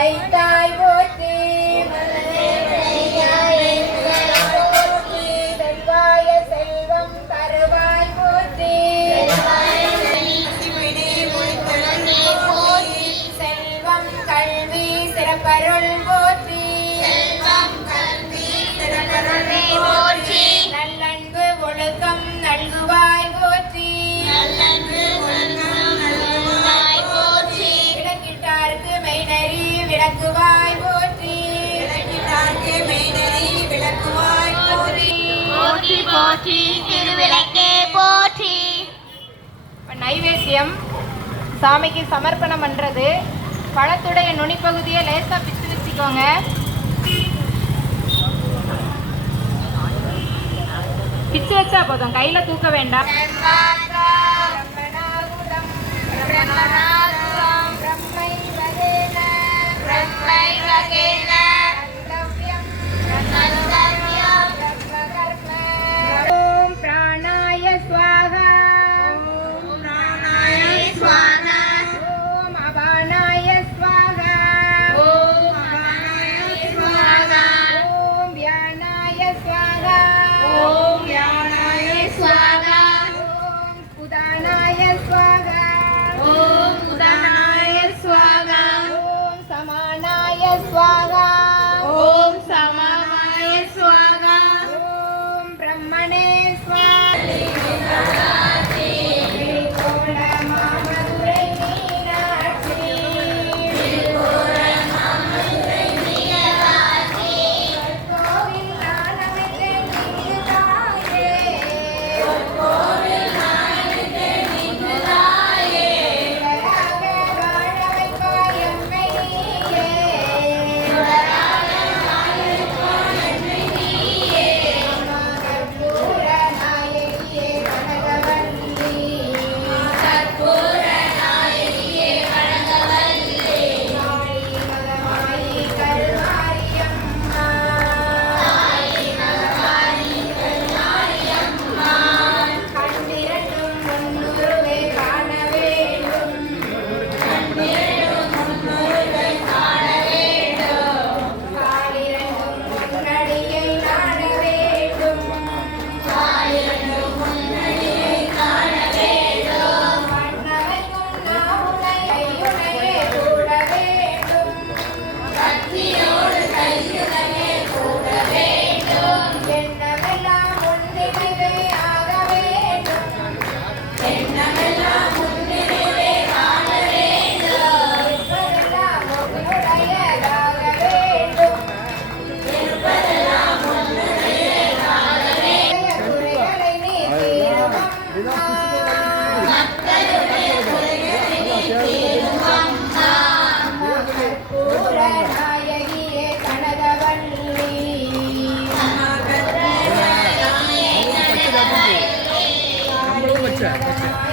30 போற்றி திருவிளக்கே போற்றி. இப்போ நைவேத்தியம் சாமிக்கு சமர்ப்பணம் பண்ணுறது பழத்துடைய நுனிப்பகுதியை லேசாக பிச்சு வச்சுக்கோங்க பிச்சு வச்சா போதும். கையில் தூக்க வேண்டாம்.